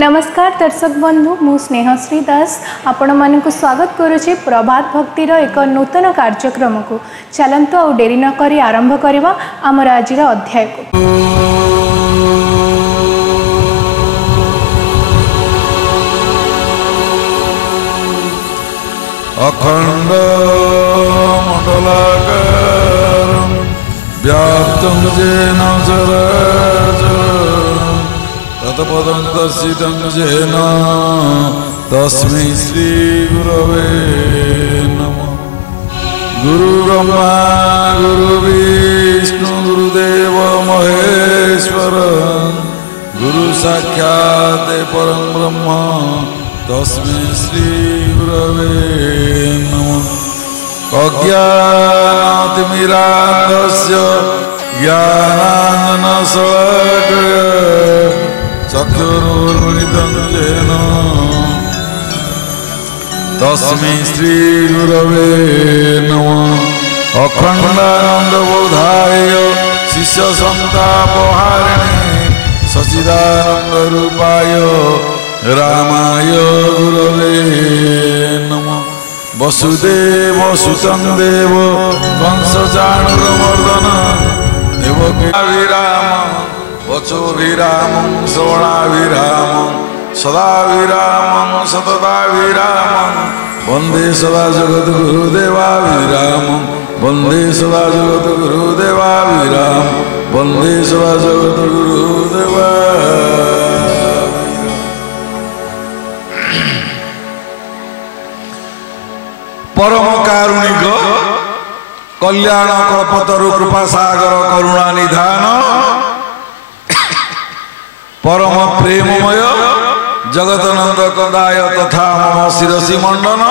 नमस्कार दर्शक बंधु मु स्नेहश्री दास आपण मानक स्वागत करुछि प्रभात भक्तिर एक नूतन कार्यक्रम को। चलंतु आ डेरी न करी आरंभ करबा आमर आजिर अध्याय को। अखंड मंडलाकारं व्याप्तं येन चराचरं तत्पदं दर्शितं येन तस्मै श्री गुरवे नमः। गुरु ब्रह्मा गुरु विष्णु गुरुदेव महेश्वर गुरु साक्षात् परं ब्रह्म तस्मै श्री गुरवे नमः। अज्ञानतिमिरान्धस्य ज्ञानाञ्जनशलाकया चक्षुरुन्मिलितं येन तस्मै श्री गुरवे नमः। अखण्डानन्दबोधाय शिष्यसन्तापहारिणे सच्चिदानन्दरूपाय रामाय गुरवे नमः। वसुदेव सुतं देव कंसचाणूरमर्दन देवकीभिरामं वचोभिरामं श्रवणाभिरामं सदाभिरामं सतताभिरामं वन्दे सदा जगद्गुरुदेवाभिरामं वन्दे सदा जगद्गुरुदेवाभिरामं वन्दे सदा जगद्गुरुदेवा। परम कारुणिक कल्याण कल्पतरु कृपा सागर करुणा निधान परम प्रेममय जगतनंद कंदाय तथा मम शिरसी मंडन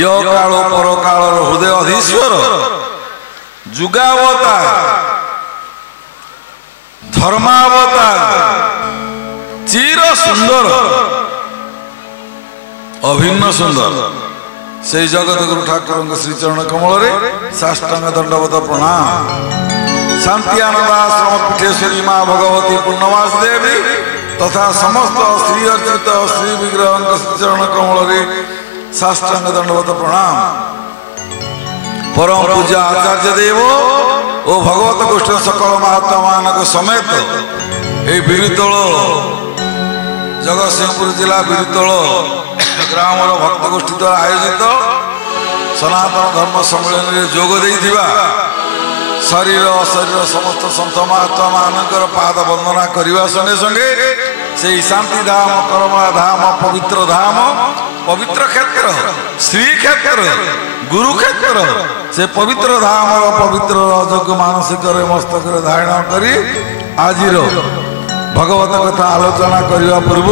यो कालो पर कालर हृदय अधीश्वर जुगावतार धर्मावतार चिर सुंदर अभिन्न सुंदर से जगत गुरु ठाकुर श्रीचरण कमल साष्टांग दंडवत प्रणाम। शांति आनंदाश्रम पीठेश्वरी माँ भगवती पूर्णमास देवी तथा समस्त श्री अर्चित श्री विग्रह श्रीचरण कमल साष्टांग दंडवत प्रणाम। परम पूजा आचार्य देव और भगवत गोष्ठ सकल महात्मा मान समेत ये बिरुतोल जगतसिंहपुर जिला बिरुतोल ग्राम भक्त गोष्ठी द्वारा आयोजित सनातन धर्म सम्मेलन में जोग देइथिबा शरीर अशरीर समस्त सन्त महात्मा मानकर पाद वंदना करने संगे संगे से शांति धाम करमला धाम पवित्र धाम पवित्र क्षेत्र श्री क्षेत्र गुरु क्षेत्र से पवित्र धाम पवित्र रजक मानसिक मस्तक धारण करी आजिर भगवत कथा आलोचना करने पूर्व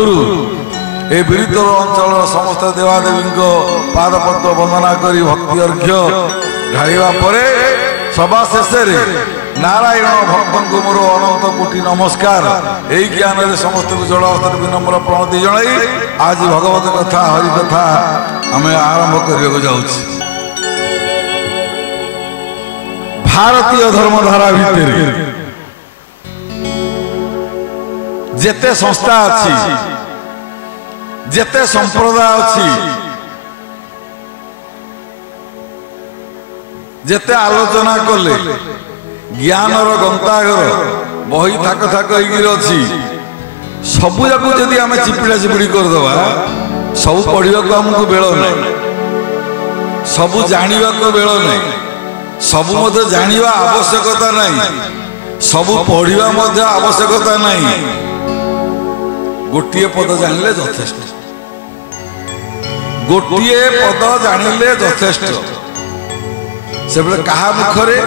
ए बिरुतोल अंचल समस्त देवादेवी पादपद्म वंदना करी भक्ति अर्घ्य ढालिबा परे सभा शेष नारायण भक्त को मोर अनंत कोटि नमस्कार। यही ज्ञान रे समस्त को जड़ास्तर विनम्र प्रणति जणाई आज भगवत कथा हरि कथा आम आरंभ करने जाऊँ। भारतीय धर्मधारा भितर जेते संस्था अच्छी जेते संप्रदाय अच्छी जेते आलोचना कले ज्ञानर गंताघर बही थाक थाक अच्छी सबू जाक जदि आम चिपिड़ा चिपिड़ी करदे सब पढ़ा को आमको बेल नहीं सबू जाना को बेल नहीं सबू मत जाना आवश्यकता नहीं सबू पढ़ा आवश्यकता नहीं गोटे पद जानिले यथेष्ट गोटे पद जानिले यथेष्ट से कहा मुखरे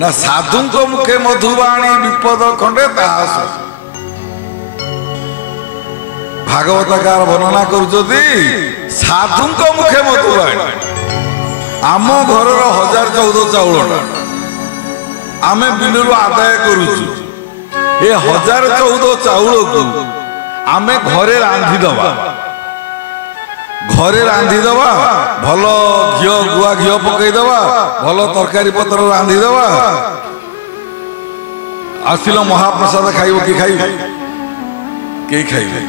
ना साधु मुखे मधुबाणी विपद खंडे भागवतकार वर्णना करुचती साधु मुखे मधुबाणी आम घर 1014 चाउल आम बिलु आदाय करुचु ए 1014 चाउल को आमे घरे रांधिदवा घरे रांधिदवा भल घी गुआ घी पकईदवा भल तरकारी पत्र रांधिदवा आसिल महाप्रसाद खाइब कि खाइब कई खाइबे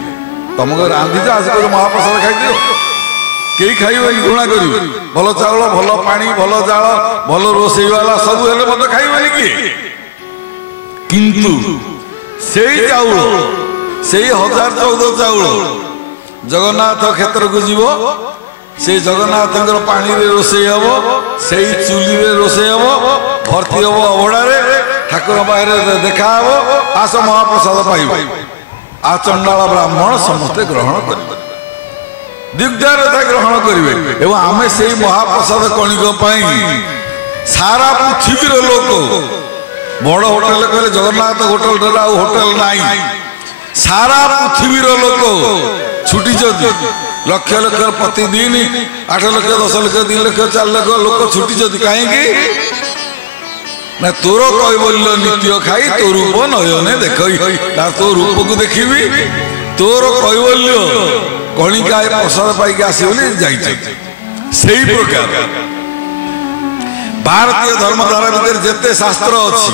तुमको रांधि आज कह महाप्रसाद खाई कई खाइबनी घृणा कर भल चाउल भल पानी भल जाल भल रोसई वाला सब हेले मत खाइबनी किए किंतु से चाउल से 1014 चाउल जगन्नाथ क्षेत्र को जीव से जगन्नाथ पानी रे रोसई हम से चूली रे रोसई हम भर्ती हम अवड़े ठाकुर बाहर देखा आस महाप्रसाद पाइब आ चंडाल ब्राह्मण समस्ते ग्रहण कर दिग्धारता ग्रहण करेंगे एवं आम से महाप्रसाद कणिक सारा पृथ्वी लोक बड़ होटेल कहले जगन्नाथ होटेल होटेल नाई सारा पृथ्वी लोक छुटी लक्ष लक्ष प्रतिदिन 8 लाख 10 लाख 2 लाख 4 लाख लोक छुटी कहीं ना तोर कैबल्य नित्य खाई तो रूप नयने देख तो रूप को देखी तोर कैबल्य कणिका प्रसाद पाई आसली जा प्रकार भारतीय धर्मधारा भीतर जिते शास्त्र अच्छी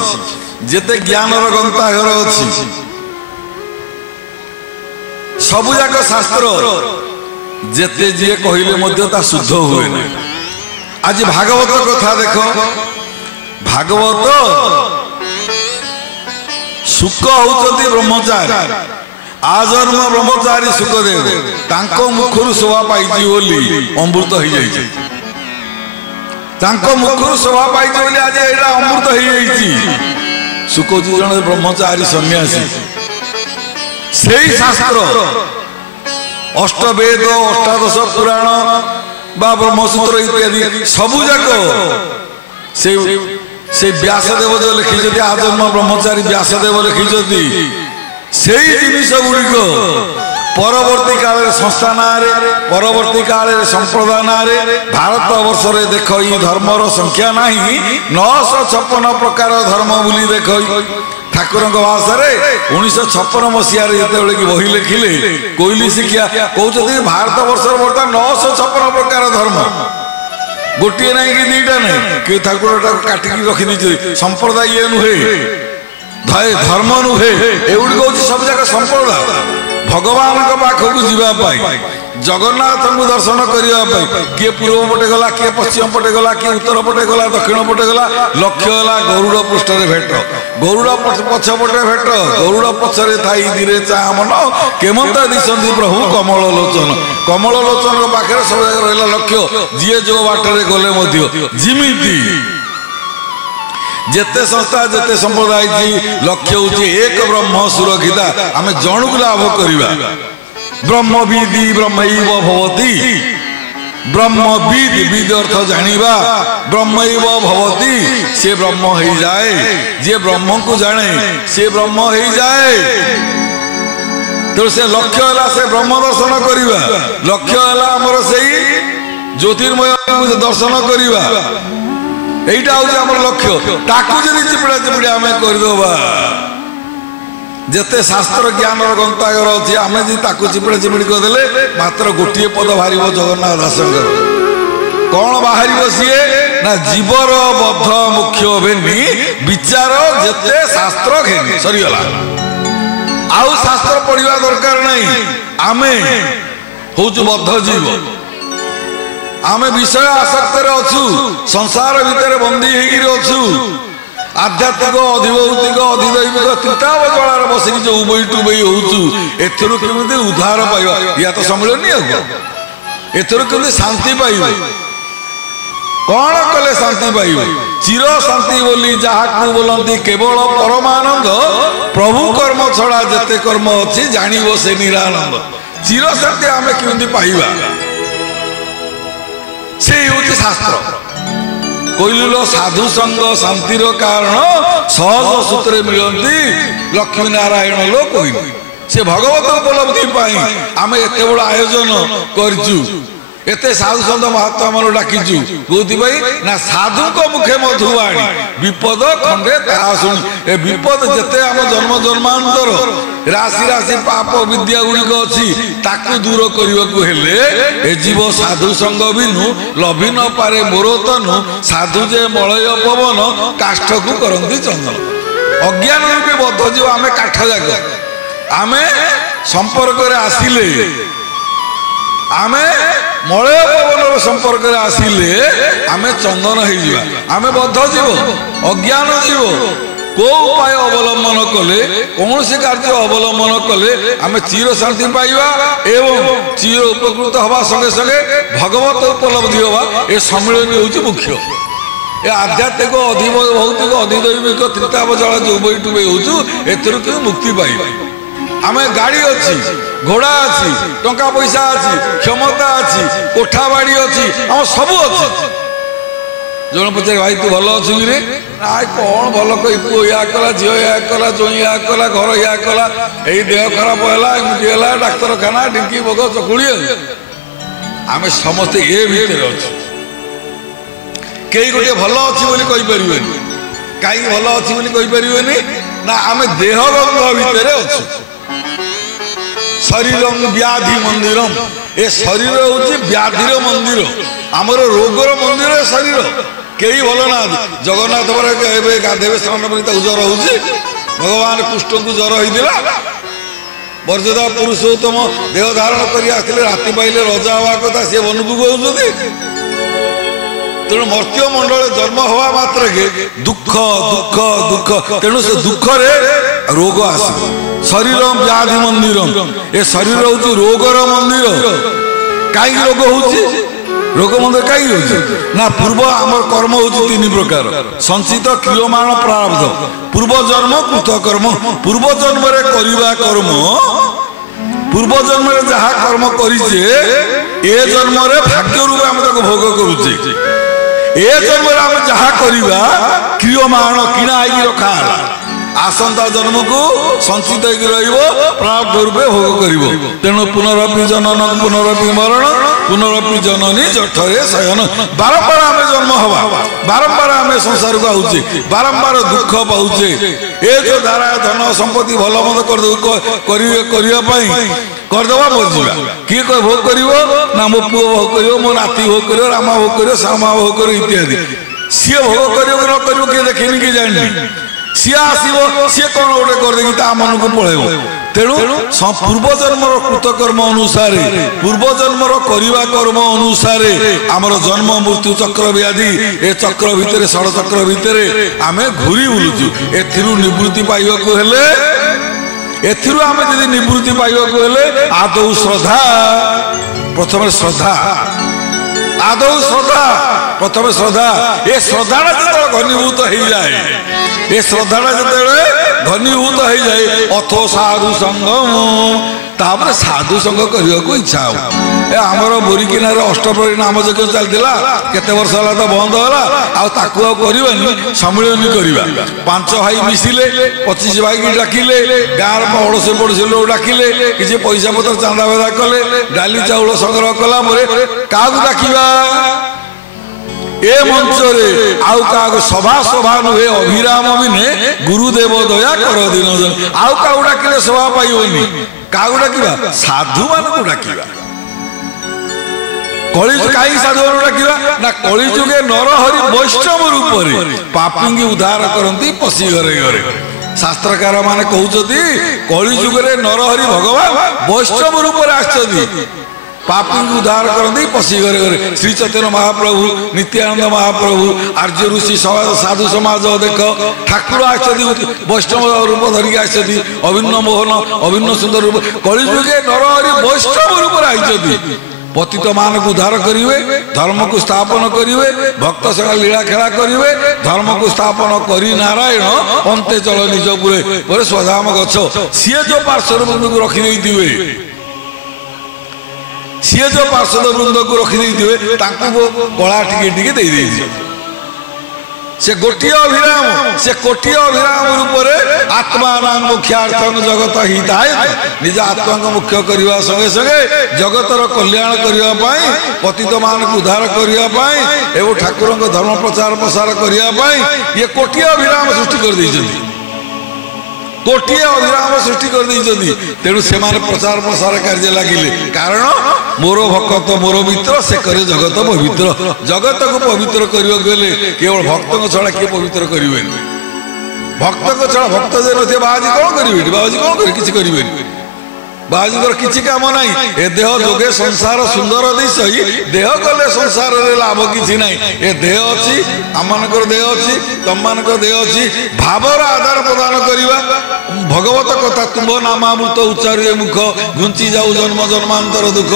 जिते ज्ञान ग्रंथागार अच्छी सबुजाक शास्त्र जिते जी कहले शुद्ध हुए ना आज भागवत कथा देख भागवत सुख होती ब्रह्मचारी आजन्म ब्रह्मचारी सुखदेव तांको मुखरु शोभा पाई अमृत हो जाए मुखरु शोभा पाई आज यहाँ अमृत हो सुखजी जन ब्रह्मचारी सन्यासी से शास्त्र अष्टवेद अष्टादश पुराण बा ब्रह्मसूत्र इत्यादि सबुजाक से व्यासदेव जो लिखी आजन्म ब्रह्मचारी व्यासदेव लिखी से जिनिस गुड़िक परवर्ती काल संस्था ना परवर्ती काल संप्रदाय ना भारत वर्ष में देख धर्मर संख्या ना 956 प्रकार धर्म बुली देख ठाकुर भाषा 1956 मसीह जो बही लिखिले कोईली शिक्षा कहते भारत वर्ष बर्तमान 956 प्रकार धर्म गोटे ना कि दीटा ना कि ठाकुर काटिकी रखी संप्रदाय ये नुहे धर्म नुहे एगुड़ी कौन सब जाक संप्रदाय भगवान पाखक जावाई जगन्नाथ को दर्शन करने किए पूर्व पटे गला किए पश्चिम पटे गला किए उत्तर पटे गला दक्षिण पटे गला लक्ष्य है गरुड़ पृष्ठ भेट गरुड़ पछपटे भेट गरुड़ पछरे थाई धीरे चाह मन केमंत दिशंती प्रभु कमल लोचन पाखे सब जगह रहा लक्ष्य जी जो बाटर गले जिमिति जेते संस्था जेते संप्रदाय लक्ष्य हूँ एक ब्रह्म सुरक्षिता आम जन को लाभ करवा ब्रह्मविदी ब्रह्मैव भवति ब्रह्मविद विद अर्थ जानिबा ब्रह्मैव भवति से ब्रह्म हो जाए जे ब्रह्म को जाने से ब्रह्म हो जाए तो से लक्ष्य है से ब्रह्म दर्शन करवा लक्ष्य है आमर से ज्योतिर्मय दर्शन करवा এইটা হচ্ছে আমার লক্ষ্য তাকু যদি চিপড়া চিপড়ি আমি করিদেবা যেতে শাস্ত্র জ্ঞানর গ্রন্থাগার আছে আমি যদি তাকু চিপড়া চিপড়ি করেদেলে মাত্র গোটিয়ে পদ বাহারিব জগন্নাথ দাসঙ্কর কোন বাহারিব সিয়ে না জীবর বদ্ধ মুখ্য ভেনি বিচার যেতে শাস্ত্র ঘেনি সরিগলা আউ শাস্ত্র পড়িবা দরকার নাই আমি হচ্ছে বদ্ধ জীব आमे विषय आसक्त अच्छु संसार भितर बंदी होछु आध्यात्मिक अधिभौतिक अधिदैविक त्रिताव ज्वालार बसिक जो उबई टुबई होछु एथरु केमिति उद्धार पाइबा या तो सम्मिलनी हो एथरु केमिति शांति पाइबा कौन कले शांति पाइबा चिर शांति बोली जहाकु बोलंती केवल परमानंद प्रभु कर्म छड़ा जेते कर्म अछि जानिबो से निरानंद चिर शांति आमे केमिति पाइबा से हूँ शास्त्र कहलु साधु संग शांतिर कारण सहज सूत्र मिलती लक्ष्मी नारायण लो कहलु से भगवत उपलब्धि आम एत बड़ आयोजन करचु एते साधु सन्त महात्मा मन डाकिचु कौथि ना साधु को मुखे मधुवाणी विपद खंडे ताहा शुणी ए विपद जेते आम जन्म जन्मांतर राशि राशि पाप विद्या गुड़िक अच्छी ताकू दूर करने को हेले ए जीव साधु संग बिनु लभि न पारे मोर तनु साधु जे मलय पवन काष्ठ को करंती चंदन अज्ञान रूपी बद्ध जीव आमे काठ जाक आमे संपर्क आसिले आमे मलय पवन संपर्क आसिले आमे चंदन हो आमे बद्ध जीव अज्ञान जीव को उपाय अवलंबन कले कौन से कार्य अवलंबन कले आमे चिर शांति पाइबा एवं चिर उपकृत हवा संगे संगे भगवत उपलब्धि हवा ए सम्मिलन होउछि मुख्य ए आध्यात्मिक अधिभौतिक अधिदैविक त्रितावजल जो बैठुबे होउछु एथरु कि मुक्ति पाइबा आमे गाड़ी अच्छी घोड़ा अच्छी टंका पैसा अच्छी क्षमता अच्छी कोठा बाड़ी अच्छी आम सब अच्छी जन पचारे भाई तू भल अच्छु कि कौन भल कही पुओ या कला झील या कला जोई या कला घर या कला यही देह खराब है एमती है डाक्तरखाना ढिंकी भोग चकुड़ी आम समस्ते ये भितर अच्छे कई गोटे भल अच्छी कहीं भल अच्छी ना आम देह रंग भितर अच्छु शरीर व्याधि मंदिर ए शरीर हूँ व्याधिर मंदिर आमर रोगर मंदिर शरीर कई भल ना जगन्नाथ गाधेबे स्नान जर हो भगवान कृष्ण को जर होता मर्यादा पुरुषोत्तम देह धारण कर राति पाइले रजा हवा कथा सी वन को कहते तेणु मर्त्य मंडल जन्म हवा मात्र के दुख दुख दुख तेणु से दुख रे रोग आस शरीर व्याधि मंदिर ए शरीर हूँ रोगर मंदिर कहीं रोग हो रोग मंदिर कहीं हो ना पूर्व आम कर्म हूँ तीन प्रकार संचित क्रियमाण प्रारब्ध पूर्व जन्म कृत कर्म पूर्व जन्म करवा कर्म पूर्व जन्म जहाँ कर्म करिचे ए जन्म भाग्य रूप आम भोग करुचे ए जन्म आम जहाँ करवा क्रियमाण किणा रखा आसंता जन्म को संचित प्रारब्ध रूपे भोग कर तेणु पुनरपि जनन पुनरपि मरण पुनरपि जननी जठरे शयन बारंबार आम जन्म हवा बारंबार आम संसार को आउचे बारंबार दुख पाउचे ए जो धारा धन संपत्ति भल मत करदेवा मरजा किए कह भोग कर ना मो पुओ भोग कर मो नाती भोग कर रामा भोग कर श्यामा भोग कर इत्यादि सी भोग कर न कर किए देखनी कि जानी सी आसो सी कौन गोटे करदे मन को पलैब तेणु पूर्वजन्म कृतकर्म अनुसार पूर्वजन्म करवा कर्म अनुसार आमर जन्म मृत्यु चक्र व्याधि ए चक्र भितर षड़ चक्र भितर आम घूरी बुलुचु एथिरु निवृत्ति पाइबाकु हेले एथिरु आम यदि निवृत्ति पाइबाकु हेले आदौ श्रद्धा प्रथम श्रद्धा आदौ श्रद्धा प्रथम श्रद्धा ए श्रद्धा जो घनीभूत हो जाए ए श्रद्धा जो घनीभूत हो जाए अथो साधु संगम तापर साधु संग करने को इच्छा हो आमर बोरिकिनार अष्टप्रहरी नाम यज्ञ चलता केते वर्ष है तो बंद है सम्मिलन करवा 5 भाई मिसिले 25 भाई की डाकिले गाँव पड़ोसी पड़ोसी लोग डाकिले किसी पैसा पत्र चांदा बेदा कले डाली चाउल संग्रह कला क्या डाकिबा ए मंच आउ का सभा सभा नुहे अभिराम बिने गुरुदेव दया कर दिन जन आउ का डाकिले सभा पाइबनी क्या डाकिबा साधु मान को डाकिबा कलिजुग कहीं साधु डाकिबा ना कलिजुगे नरहरि वैष्णव रूप पापी की उद्धार करती पशि घरे घरे शास्त्रकार माने कहउछथि कलिजुगे नरहरि भगवान वैष्णव रूप आछथि पापी को उद्धार करते पशि घरे घरे श्री चैतन्य महाप्रभु नित्यानंद महाप्रभु आर्य ऋषि साधु समाज देख ठाकुर आछथि वैष्णव रूप धरिक आछथि अभिन्न मोहन अभिन्न सुंदर रूप कलिजुगे नरहरि वैष्णव रूप आछथि पतित मान को उद्धार करिवे धर्म को स्थापन करिवे भक्त संग लीला खेला करिवे धर्म को स्थापन करी नारायण अंते चल निज पुरे स्वधाम गछ सी जो पार्श्व बंधु को रखी देइथिवे सी जो पार्षद वृंद को रखी देइथिवे तांको गला टिके दे देइथिवे से गोटिए अभिराम से कोटिए अभिराम रूप आत्मा मुख्यार्थन जगत हिताय निज आत्मा को मुख्य करने संगे संगे जगतर कल्याण करने पतित मान को उद्धार करने एवं ठाकुर धर्म प्रचार प्रसार करने ये कोटिए अभिराम सृष्टि कर देइछथि कोटिए अभिराम सृष्टि कर देइछथि तेणु से प्रचार प्रसार कार्य लगिले कारण मोर भक्त मोर मित्र से करे जगत पवित्र जगत को पवित्र करने गले केवल भक्त को छड़ा किए पवित्र करेंगे भक्त को छड़ा भक्त जे नथे बाबाजी कौन करेंगे बाबाजी कौन करे किसी करेंगे ବାହାଜୀଙ୍କର କିଛି କାମ ନାହିଁ। ଏ ଦେହ ଯୋଗେ ସଂସାର ସୁନ୍ଦର ଦିଶଇ, ଦେହ କଲେ ସଂସାରରେ ଲାଭ କିଛି ନାହିଁ। ଏ ଦେହ ଅଛି, ଆମମାନଙ୍କର ଦେହ ଅଛି, ତମମାନଙ୍କର ଦେହ ଅଛି। ଭାବର ଆଦାନ ପ୍ରଦାନ କରିବା। ଭଗବତ କଥା ତୁମ୍ଭ ନାମାମୃତ ଉଚ୍ଚାରିଏ ମୁଖ, ଘୁଞ୍ଚି ଯାଉ ଜନ୍ମ ଜନ୍ମାନ୍ତର ଦୁଃଖ।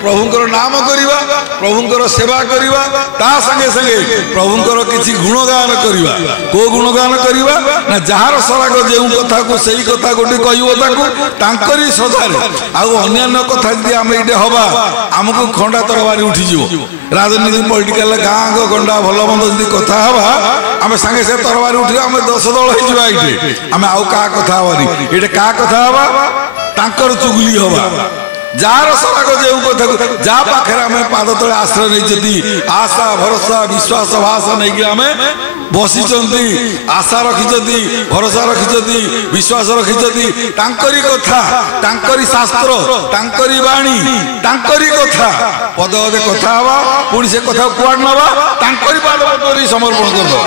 ପ୍ରଭୁଙ୍କର ନାମ କରିବା, ପ୍ରଭୁଙ୍କର ସେବା କରିବା, ତା ସାଙ୍ଗେ ସାଙ୍ଗେ ପ୍ରଭୁଙ୍କର କିଛି ଗୁଣଗାନ କରିବା। କୋଉ ଗୁଣଗାନ କରିବା ନା ଯାହାର ସରାଗ ଯେଉଁ କଥାକୁ ସେଇ କଥା ଗୋଟେ କହିବ ତାକୁ ତାଙ୍କରି ଶ୍ରଦ୍ଧାରେ। ଆଉ ଅନ୍ୟାନ୍ୟ କଥା ଯଦି ଆମେ ଏଇଠି ହବା ଆମକୁ ଖଣ୍ଡା ତରବାରୀ ଉଠିଯିବ। ରାଜନୀତି ପଲିଟିକାଲ ଗାଁ ଗଣ୍ଡା ଭଲ ମନ୍ଦ ଯଦି କଥା ହବା ଆମେ ସାଙ୍ଗେ ସାଙ୍ଗେ ତରବାରୀ ଉଠିବା, ଆମେ 10 ଦଳ ହେଇଯିବା। ଏଇଠି ଆମେ ଆଉ କାହା କଥା ହବାନି। ଏଇଠି କାହା କଥା ହବା ତାଙ୍କର ଚୁଗୁଲି ହବା। ଯାହାର ସରାଗ ଯେଉଁ କଥାକୁ ଯାହା ପାଖରେ ଆମେ ପାଦ ତଳେ ଆଶ୍ରୟ ନେଇଛନ୍ତି, ଆଶା ଭରସା ବିଶ୍ୱାସ ଭାଷା ନେଇକି ଆମେ ବସିଛନ୍ତି, ଆଶା ରଖିଛନ୍ତି, ଭରସା ରଖିଛନ୍ତି, ବିଶ୍ୱାସ ରଖିଛନ୍ତି, ତାଙ୍କରି କଥା, ତାଙ୍କରି ଶାସ୍ତ୍ର, ତାଙ୍କରି ବାଣୀ, ତାଙ୍କରି କଥା ପଦେ ପଦେ କଥା ହବା। ପୁଣି ସେ କଥା କୁଆଡେ ନବା ତାଙ୍କରି ପାଦ ପଦ୍ମରେ ସମର୍ପଣ କରିଦବା,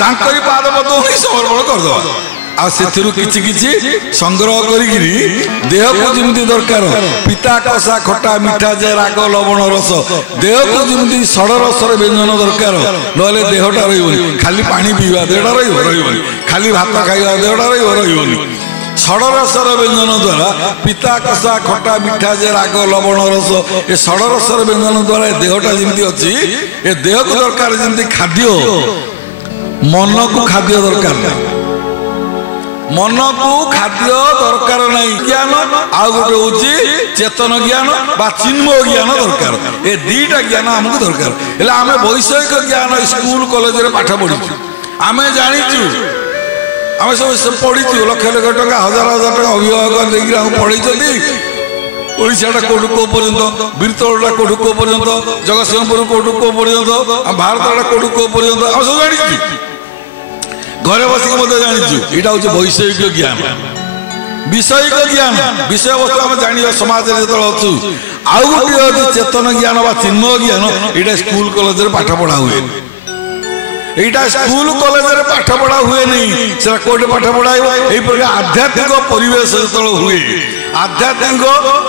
ତାଙ୍କରି ପାଦ ପଦ୍ମରେ ସମର୍ପଣ କରିଦବା। ଆଉ ସେଥିରୁ କିଛି କିଛି ସଂଗ୍ରହ କରିକିରି ଦେହକୁ ଯେମିତି ଦରକାର ପିତା କଷା ଖଟା ମିଠା ଯେ ରାଗ ଲବଣ ରସ, ଦେହକୁ ଯେମିତି ଷଡ଼ ରସର ବ୍ୟଞ୍ଜନ ଦରକାର, ନହେଲେ ଦେହଟା ରହିବନି। ଖାଲି ପାଣି ପିଇବା ଦେହଟା ରହିବନି, ଖାଲି ଭାତ ଖାଇବା ଦେହଟା ରହିବନି। ଷଡ଼ ରସର ବ୍ୟଞ୍ଜନ ଦ୍ୱାରା ପିତା କଷା ଖଟା ମିଠା ଯେ ରାଗ ଲବଣ ରସ, ଏ ଷଡ଼ ରସର ବ୍ୟଞ୍ଜନ ଦ୍ୱାରା ଏ ଦେହଟା ଯେମିତି ଅଛି, ଏ ଦେହକୁ ଦରକାର ଯେମିତି ଖାଦ୍ୟ, ମନକୁ ଖାଦ୍ୟ ଦରକାର ନାହିଁ। ମନକୁ ଖାଦ୍ୟ ଦରକାର ନାହିଁ ଜ୍ଞାନ, ଆଉ ଗୋଟେ ହଉଛି ଚେତନ ଜ୍ଞାନ ବା ଚିନ୍ମୟ ଜ୍ଞାନ ଦରକାର। ଏ ଦିଟା ଜ୍ଞାନ ଆମକୁ ଦରକାର। ହେଲେ ଆମେ ବୈଷୟିକ ଜ୍ଞାନ ସ୍କୁଲ କଲେଜରେ ପାଠ ପଢିଛୁ, ଆମେ ଜାଣିଛୁ, ଆମେ ସବୁ ପଢିଛୁ। ଲକ୍ଷ ଲକ୍ଷ ଟଙ୍କା ହଜାର ହଜାର ଟଙ୍କା ଅଭିଭାବକ ଦେଇକି ଆମକୁ ପଢେଇଛନ୍ତି। ଓଡ଼ିଶାଟା କୋଉଠୁ କୋଉ ପର୍ଯ୍ୟନ୍ତ, ବୀରତଳଟା କୋଉଠୁ କୋଉ ପର୍ଯ୍ୟନ୍ତ, ଜଗତସିଂହପୁର କୋଉଠୁ କୋଉ ପର୍ଯ୍ୟନ୍ତ, ଭାରତଟା କୋଉଠୁ କୋଉ ପର୍ଯ୍ୟନ୍ତ ଆମେ ସବୁ ଜାଣିଛୁ। ଘରେ ବସିକି ମଧ୍ୟ ଜାଣିଛୁ। ଏଇଟା ହଉଛି ବୈଷୟିକ ଜ୍ଞାନ। ବିଷୟିକ ଜ୍ଞାନ, ବିଷୟବସ୍ତୁ ଆମେ ଜାଣିବା ସମାଜରେ ଯେତେବେଳେ ଅଛୁ। ଆଉ ଗୋଟିଏ ହଉଛି ଚେତନ ଜ୍ଞାନ ବା ଚିନ୍ମୟ ଜ୍ଞାନ, ଏଇଟା ସ୍କୁଲ କଲେଜରେ ପାଠ ପଢା ହୁଏ। এইটা স্কুল কলেজে পাঠ পড়া হুয়ে নেই, সেটা কোটে পাঠ পড়াইব। এই প্রকার আধ্যাত্মিক পরিবেশ যেতবে হুয়ে, আধ্যাত্মিক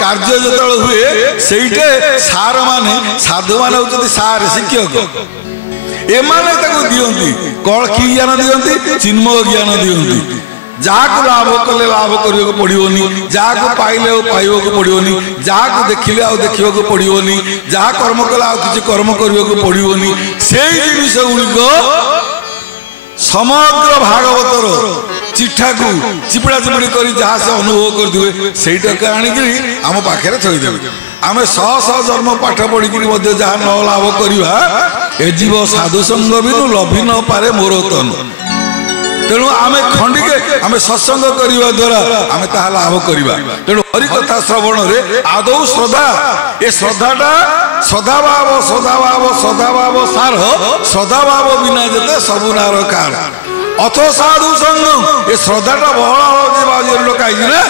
কার্য যেতবে হুয়ে, সেইটা সার মানে সাধু মানে হচ্ছেন সার শিক্ষক, এমানে তাকে দিয়ন্তি কল কি জ্ঞান দিয়ন্তি, চিন্ময় জ্ঞান দিয়ন্তি। যাহাকে লাভ কলে লাভ করিବାକୁ পড়িবনি, যাহাকে পাইলে ଆଉ পাইବାକୁ পড়িবনি, যাহাকে দেখিলে ଆଉ ଦେଖିବାକୁ পড়িবনি, যাহা কর্ম কলে ଆଉ কিছু কর্ম କରିବାକୁ পড়িবনি। সেই জিনিস গুড়িক সমগ্র ভাগবতর চিঠাকু চিপিড়া চিপিড়ি করে যাহা সে অনুভব করবে সেইটাকে আনিকি আম পাখে থইদেবে। আমি শহ শহ জন্ম পাঠ পড়িকি যাহা ন লাভ করা, এ জীব সাধুসঙ্গ বিনু লভি ন পারে মোর তনু। তেণু আমি খণ্ডিকে আমি সৎসঙ্গ করিবা দ্বারা আমি তাহা লাভ করিবা। তেণু হরিকথা শ্রবণরে আদৌ শ্রদ্ধা, এ শ্রদ্ধাটা সদাভাব সদাভাব সদাভাব সার, সদাভাব বিনা যেতে সবু নার কার। অথ সাধু সঙ্গ, এ শ্রদ্ধাটা বহল হচ্ছে ডকা হয়েছি না,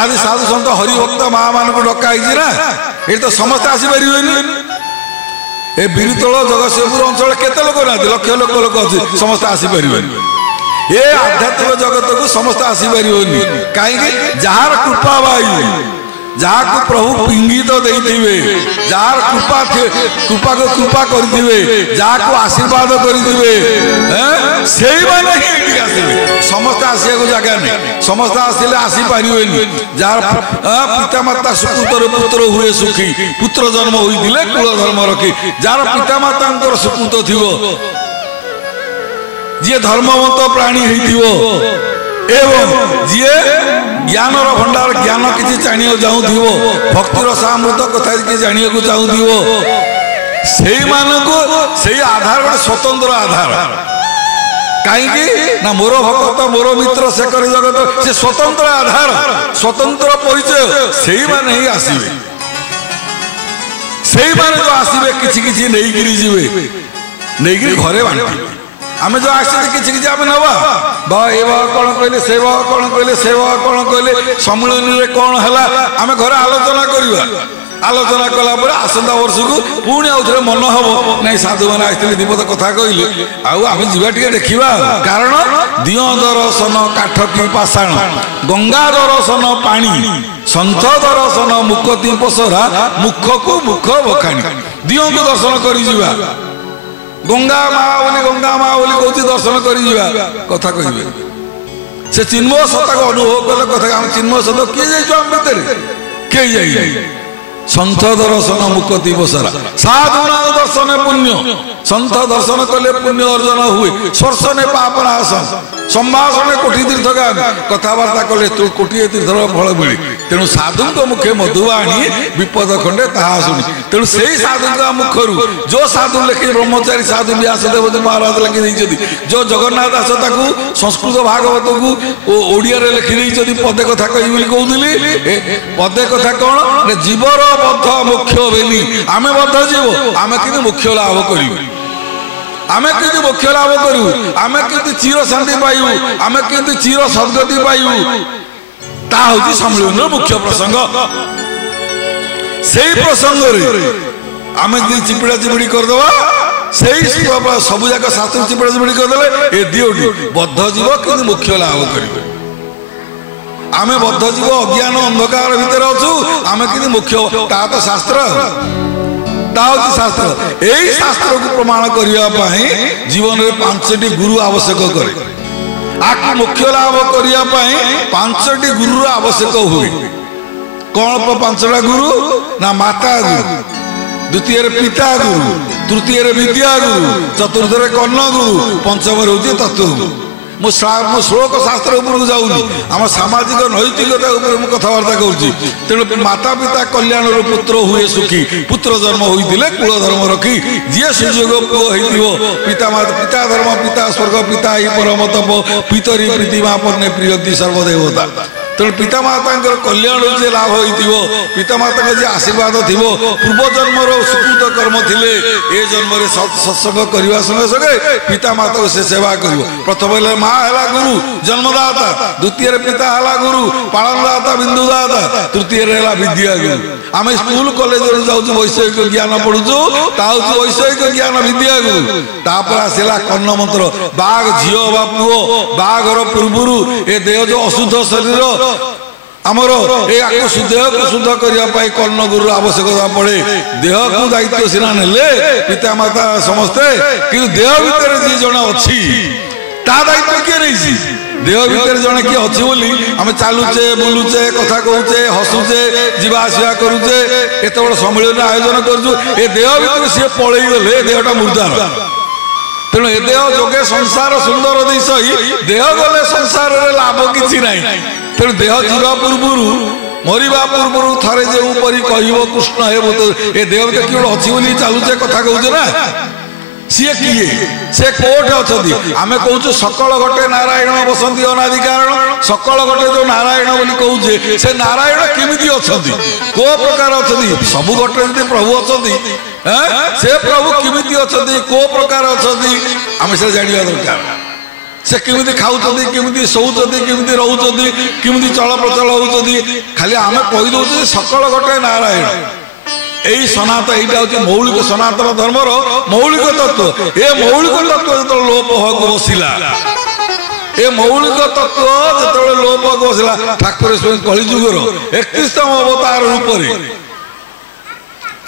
আদি সাধু সন্ত হরিভক্ত মা মানুষ ডকা হয়েছি না, এটি তো সমস্তে আসিপারিবেনি। এ বীরতল জগতସିଂହପୁର অঞ্চল কেতে লোক না, লক্ষ লক্ষ লোক আছে, সমস্তে আসিপারিবেনি। এ আধ্যাত্মিক জগতକୁ ସମସ୍ତେ ଆସିପାରିବନି। କାହିଁକି? ଯାହାର କୃପା ବାୟୁ, ଯାହାକୁ ପ୍ରଭୁ ଇଙ୍ଗିତ ଦେଇଥିବେ, ଯାହାର କୃପାକୁ କୃପା କରିଥିବେ, ଯାହାକୁ ଆଶୀର୍ବାଦ କରିଥିବେ, ସେଇମାନେ ହିଁ ଏଠିକି ଆସିବେ। ସମସ୍ତେ ଆସିବାକୁ ଜାଗା ନାହିଁ, ସମସ୍ତେ ଆସିଲେ ଆସିପାରିବେନି। ଯାହାର ପିତାମାତା ସୁକୃତର ପୁତ୍ର ହୁଏ ସୁଖୀ, ପୁତ୍ର ଜନ୍ମ ହୋଇଥିଲେ କୁଳ ଧର୍ମ ରଖି। ଯାହାର ପିତାମାତାଙ୍କର ସୁକୃତ ଥିବ, ଯିଏ ଧର୍ମବନ୍ତ ପ୍ରାଣୀ ହେଇଥିବ ଏବଂ ଯିଏ ଜ୍ଞାନର ଭଣ୍ଡାର, ଜ୍ଞାନ କିଛି ଜାଣିବାକୁ ଚାହୁଁଥିବ, ଭକ୍ତିର ସାମୃତ କଥା କିଛି ଜାଣିବାକୁ ଚାହୁଁଥିବ, ସେଇମାନଙ୍କୁ ସେଇ ଆଧାର ଗୋଟେ ସ୍ୱତନ୍ତ୍ର ଆଧାର। କାହିଁକି ନା ମୋର ଭକ୍ତ ମୋର ମିତ୍ର ସେ କରି ଜଗତ, ସେ ସ୍ୱତନ୍ତ୍ର ଆଧାର, ସ୍ୱତନ୍ତ୍ର ପରିଚୟ, ସେଇମାନେ ହିଁ ଆସିବେ। ସେଇମାନେ ଯୋଉ ଆସିବେ କିଛି କିଛି ନେଇକିରି ଯିବେ, ନେଇକିରି ଘରେ ବାଣ୍ଟିବେ। ଆମେ ଯୋଉ ଆସିଛେ କିଛି କିଛି ଆମେ ନେବା, ବା ଏ ବା କଣ କହିଲେ, ସେ ବା କଣ କହିଲେ, ସେ ବା କଣ କହିଲେ, ସମ୍ମିଳନୀରେ କଣ ହେଲା ଆମେ ଘରେ ଆଲୋଚନା କରିବା। ଆଲୋଚନା କଲା ପରେ ଆସନ୍ତା ବର୍ଷକୁ ପୁଣି ଆଉ ଥରେ ମନ ହବ, ନାଇଁ ସାଧୁମାନେ ଆସିଥିଲେ ଦିପଦ କଥା କହିଲେ, ଆଉ ଆମେ ଯିବା ଟିକେ ଦେଖିବା। କାରଣ ଦିଅ ଦର୍ଶନ କାଠ କି ପାଷାଣ ଗଙ୍ଗା ଦର୍ଶନ ପାଣି ସନ୍ଥ ଦର୍ଶନ ମୁକତି ପସରା ମୁଖକୁ ମୁଖ ବଖାଣି ଦିଅଙ୍କୁ ଦର୍ଶନ କରିଯିବା ଗଙ୍ଗା ମା ବୋଲି କହୁଛି ଦର୍ଶନ କରିଯିବା କଥା କହିବେ ସେ ଚିନ୍ମୟ ସତ୍ତାକୁ ଅନୁଭବ କଲେ କଥା ଆମେ ଚିନ୍ମୟ ସତ୍ତା କିଏ ଯାଇଛୁ ଆମ ଭିତରେ କେହି ଯାଇ ସନ୍ଥ ଦର୍ଶନ ମୁକତି ପସରା ସାଧୁନା ଦର୍ଶନ ପୁଣ୍ୟ ସନ୍ଥ ଦର୍ଶନ କଲେ ପୁଣ୍ୟ ଅର୍ଜନ ହୁଏ ସ୍ପର୍ଶନେ ପାପ ନାଶ ସମ୍ଭାଷଣେ କୋଟି ତୀର୍ଥ ଗାନ କଥାବାର୍ତ୍ତା କଲେ କୋଟିଏ ତୀର୍ଥର ଫଳ ମିଳେ ତେଣୁ ସାଧୁଙ୍କ ମୁଖେ ମଧୁବାଣୀ ବିପଦ ଖଣ୍ଡେ ତାହା ଶୁଣି ତେଣୁ ସେଇ ସାଧୁଙ୍କ ମୁଖରୁ ଯୋଉ ସାଧୁ ଲେଖି ବ୍ରହ୍ମଚାରୀ ସାଧୁ ବ୍ୟାସଦେବ ମହାରାଜ ଲେଖି ଦେଇଛନ୍ତି ଯୋଉ ଜଗନ୍ନାଥ ଦାସ ତାକୁ ସଂସ୍କୃତ ଭାଗବତକୁ ଓଡ଼ିଆରେ ଲେଖି ଦେଇଛନ୍ତି ପଦେ କଥା କହିବି ବୋଲି କହୁଥିଲି ପଦେ କଥା କଣ ଜୀବର ବଦ୍ଧ ମୁଖ୍ୟ ବେନି ଆମେ ବଦ୍ଧ ଯିବ ଆମେ କିନ୍ତୁ ମୁଖ୍ୟ ଲାଭ କରିବୁ ଆମେ କିନ୍ତୁ ମୋକ୍ଷ ଲାଭ କରିବୁ ଆମେ କିନ୍ତୁ ଚିର ଶାନ୍ତି ପାଇବୁ ଆମେ କିନ୍ତୁ ଚିର ସଦ୍ଗତି ପାଇବୁ ତାହା ହେଉଛି ସମ୍ମିଳନୀର ମୁଖ୍ୟ ପ୍ରସଙ୍ଗ ସେଇ ପ୍ରସଙ୍ଗରେ ଆମେ ଯଦି ଚିପିଡ଼ା ଚିପିଡ଼ି କରିଦେବା ସେଇ ସବୁ ଯାକ ଶାସ୍ତ୍ର ଚିପିଡ଼ା ଚିପିଡ଼ି କରିଦେଲେ ଏ ଦିଓଟି ବଦ୍ଧ ଯିବ କିନ୍ତୁ ମୁଖ୍ୟ ଲାଭ କରିବେ ଆମେ ବଦ୍ଧ ଯିବ ଅଜ୍ଞାନ ଅନ୍ଧକାର ଭିତରେ ଅଛୁ ଆମେ କିନ୍ତୁ ମୁଖ୍ୟ ତାହା ତ ଶାସ୍ତ୍ର शास्त्र यही शास्त्र को प्रमाण करने जीवन में 5टी गुरु आवश्यक करे आकु मुख्य लाभ करने 5टी गुरु आवश्यक हुए कौन 5टा गुरु ना माता गुरु द्वितीय पिता गुरु तृतीय विद्या गुरु चतुर्थ कर्ण गुरु पंचम हूँ तत्व गुरु मु श्लोक शास्त्र उपरକୁ ଯାଉନି ଆମ ସାମାଜିକ ନୈତିକତା ଉପରେ ମୁଁ କଥାବାର୍ତ୍ତା କରୁଛି ତେଣୁ ମାତା ପିତା କଲ୍ୟାଣର ପୁତ୍ର ହୁଏ ସୁଖୀ ପୁତ୍ର ଜନ୍ମ ହୋଇଥିଲେ କୁଳ ଧର୍ମ ରଖି ଯିଏ ସୁଯୋଗ ପୁଅ ହେଇଥିବ ପିତା ଧର୍ମ ପିତା ସ୍ୱର୍ଗ ପିତା ହିଁ ପରମ ତପ ପିତରି ପ୍ରୀତି ମାପନ୍ନେ ପ୍ରିୟନ୍ତି ସର୍ବଦେବତା ତେଣୁ ପିତାମାତାଙ୍କର କଲ୍ୟାଣ ଯେ ଲାଭ ହୋଇଥିବ ପିତାମାତାଙ୍କ ଯେ ଆଶୀର୍ବାଦ ଥିବ ପୂର୍ବ ଜନ୍ମର ସୁକୃତ କର୍ମ ଥିଲେ ଏ ଜନ୍ମରେ ସତ୍ସଙ୍ଗ କରିବା ସଙ୍ଗେ ସଙ୍ଗେ ପିତାମାତାକୁ ସେ ସେବା କରିବ ପ୍ରଥମ ହେଲେ ମା ହେଲା ଗୁରୁ ଜନ୍ମଦାତା ଦ୍ୱିତୀୟରେ ପିତା ହେଲା ଗୁରୁ ପାଳନଦାତା ବିନ୍ଦୁଦାତା ତୃତୀୟରେ ହେଲା ବିଦ୍ୟା ଗୁରୁ ଆମେ ସ୍କୁଲ କଲେଜରେ ଯାଉଛୁ ବୈଷୟିକ ଜ୍ଞାନ ପଢୁଛୁ ତା ହେଉଛି ବୈଷୟିକ ଜ୍ଞାନ ବିଦ୍ୟା ଗୁରୁ ତାପରେ ଆସିଲା କର୍ଣ୍ଣ ମନ୍ତ୍ର ବାଘ ଝିଅ ବା ପୁଅ ବାହାଘର ପୂର୍ବରୁ ଏ ଦେହ ଯୋଉ ଅଶୁଦ୍ଧ ଶରୀର आमर देह को शुद्ध करने कर्ण गुरु आवश्यकता पड़े देह को दायित्व सीना ने पिता माता समस्ते कि देह भितर जी जड़े अच्छी दायित्व किए नहीं देह भितर जड़े किए अच्छी बोली आम चलुचे बुलुचे कथा कहूचे हसुचे जावासवा करुचे एत बड़ सम्मेलन आयोजन करुचु ए देह भितर सी पलि गले देहटा मुर्दार तेणु ए देह जोगे संसार सुंदर दिश देह गले संसार लाभ किसी ना तेणु देह जीवा पूर्व मरवा पूर्व थे जो परी कह कृष्ण हे ए देह भितर किए अच्छी बोली चलुचे कथा कहूचे ना सी किए से कोटे अच्छा आम कहूँ सकल घटे नारायण बसंती अनादि कारण सकल घटे जो नारायण बोली कहूचे से नारायण केमिति अच्छा को प्रकार अच्छा सबु घटे जब प्रभु अच्छा से प्रभु केमिति अच्छा को प्रकार अच्छा आम से जाना दरकार से केमिति खाऊँ केमिति शोचती केमिति रोचती केमिति चल प्रचल होती खाली आम कहीदे सकल घटे नारायण यही सनातन यहाँ हूँ मौलिक सनातन धर्मर मौलिक तत्व ए मौलिक तत्व जो लोप हक बसला ए मौलिक तत्व जो लोप हक बसला ठाकुर स्वयं कलिजुगर 31तम अवतार रूप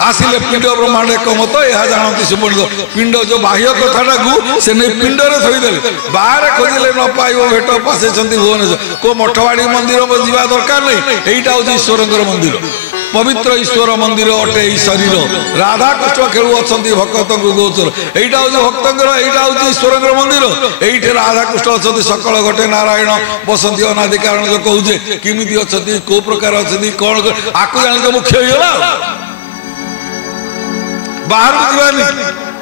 आसिले पिंड ब्रह्मांड एक मत यह जानती सुपंडित पिंड जो बाह्य कथाटा को से नहीं पिंडरे थईदे बाहर खोजिले न पाइब भेट पशे भुवनेश्वर को मठवाड़ी मंदिर जावा दरकार नहीं यहाँ हूँ ईश्वर मंदिर पवित्र ईश्वर मंदिर अटे शरीर राधा कृष्ण खेलु अच्छा भक्त गोचर यहाँ हूँ भक्तर यहाँ हूँ ईश्वर मंदिर ये राधा कृष्ण अच्छा सकल घटे नारायण बसंती अनादि कारण जो कहे किमिति अच्छा को प्रकार अच्छा कौन आपको जान तो मुख्य होगा बाहर जावानी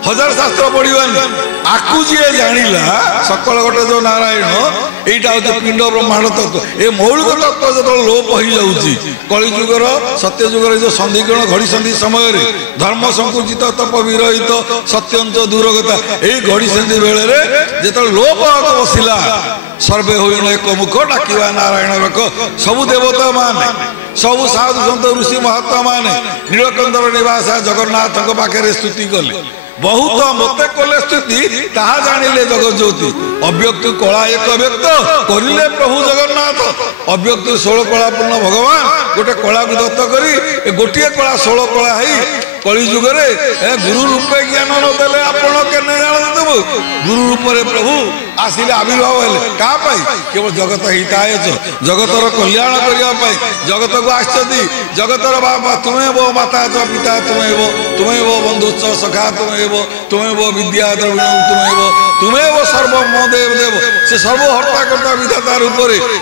हजार शास्त्र पढ़ानी आकु जी जानिला सकल घटे जो नारायण यहाँ हूँ पिंड ब्रह्मांड तत्व ये मौलिक तत्व जो लोप हो जाऊँगी कलिजुगर सत्यजुगर जो सन्धिकरण घड़ी संधि समय धर्म संकुचित तप विरहित सत्यंच दूरगता यही घड़ी संधि बेले जो लोप बसला सर्वे हो एक मुख डाकिवा नारायण रख सबु देवता मान सबु साधु सत ऋषि महात्मा मान नीलकंदर निवास जगन्नाथ पाखे स्तुति कले बहुत मते कले स्तुति ताहा जानिले जगत ज्योति अव्यक्त कला एक व्यक्त करिले प्रभु जगन्नाथ अव्यक्त 16 कला पूर्ण भगवान गोटे कला को दत्त करी गोटे कला 16 कला है कली जुगरे गुरु रूपे ज्ञान नदेले आपण केने जानदेबु गुरु रूप रे प्रभु आसिले आविर्भाव हेले का पाई केवल जगत हिताय जगतर कल्याण करिया पाई जगत को आछती जगतर बाबा तुम्हें वो माता च पिता तुम्हें वो बंधु च सखा तुम्हें वो विद्या द्रविण तुम्हें वो सर्व देव देव से सर्व हर्ता कर्ता विधाता रूप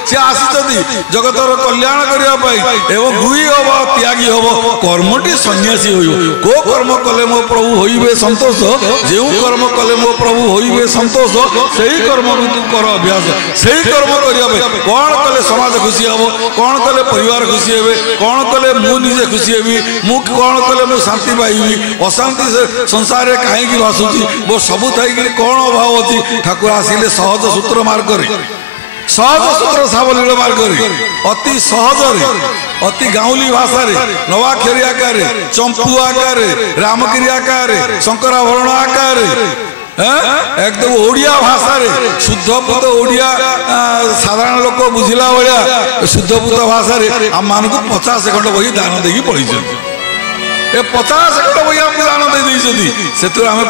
से आसी जगतर कल्याण करिया पाई एवं गुई हम त्यागी हम कर्मटी सन्यासी हो को कर्म कले मो प्रभु होइबे संतोष जो कर्म कले मो प्रभु होइबे संतोष सही कर्म तू कर अभ्यास सही कर्म करिया कौन कले समाज खुशी हम कौन कले परिवार खुशी हे कौन कले मु निजे खुशी हेबी मु कौन कले मु शांति पाइबी अशांति संसार में कहीं भासुची वो सबू थी कौन अभाव अच्छी ठाकुर आसिले सहज सूत्र मार्ग सहज सूत्र सावलील मार्ग अति सहज अति गाउली भाषा नवाक्षरी आकार चंपू आकार रामगिरी आकार शंकराभरण आकार एकदम ओडिया भाषा शुद्धपुत ओडिया साधारण लोक बुझिला भाया शुद्धपुत भाषा आम मान 50 खंड बही दान देकी पढ़ी ए 50 खंड बही आम दान दे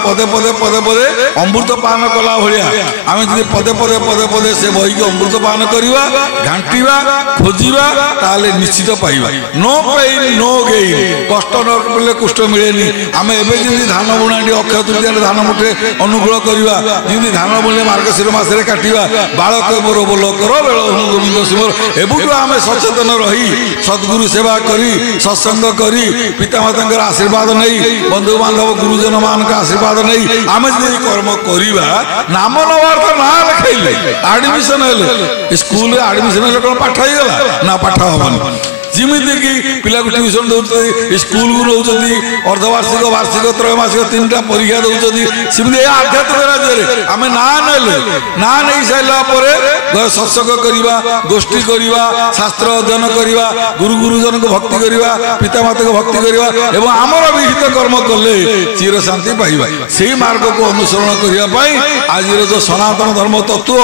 पदे पदे पदे पदे अमृत पान कला भाया आम जी पदे पदे पदे पदे से बही की अमृत पान करवा घांटा खोजा ताले निश्चित पाइबा नो पेन नो गेन कष्ट न पड़े कुष्ठ मिले आम एवं धान बुणा अक्षय तृतीय धान मुठे अनुकूल करवा जमी धान बुणे मार्गशीर मसरे काटा बालक मोर बोल कर बेल गोविंद सिंह एबुठू आम सचेतन रही सद्गुरु सेवा करी सत्संग करी पितामाता आशीर्वाद नहीं बंधु बांधव गुरुजन मान आशीर्वाद नहीं आम जी कर्म करवा नाम नवार तो ना लिखले आडमिशन स्कूल आडमिशन कौन पाठ होगा ना पाठ हेनी जिमिति कि पिला को ट्यूशन दौरान स्कूल को रोचे अर्धवार्षिक वार्षिक त्रैमासिक 3टा परीक्षा दौरान सेमती आध्यात्मिक राज्य आम ना नहीं सारापर सत्संग करवा गोष्ठी करवा शास्त्र अध्ययन करवा गुरु गुरुजन को भक्ति करवा पितामाता को भक्ति करवा एवं आमर विहित कर्म कले चिर शांति पाइबा से मार्ग को अनुसरण करने आज जो सनातन धर्म तत्व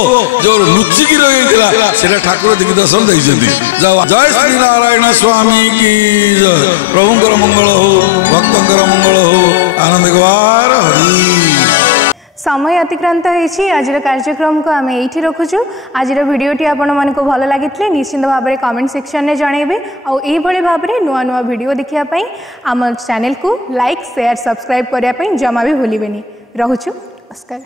जो लुचिकी रही ठाकुर दिग्दर्शन देते जय श्री नारायण स्वामी की जय प्रभुंकर मंगल हो भक्तंकर मंगल हो आनंद कुमार हरि समय अतिक्रांत होइछि आज कार्यक्रम को आम ये रखुचु आज भिडियोटी आपण मानक भल लगी निश्चिंत भाव में कमेंट सेक्शन में जनइबे और यही भाव में नुआ नुआ वीडियो देखिया आम चैनल को लाइक शेयर सब्सक्राइब करने जमा भी भूलिबेनी रहुचु नमस्कार।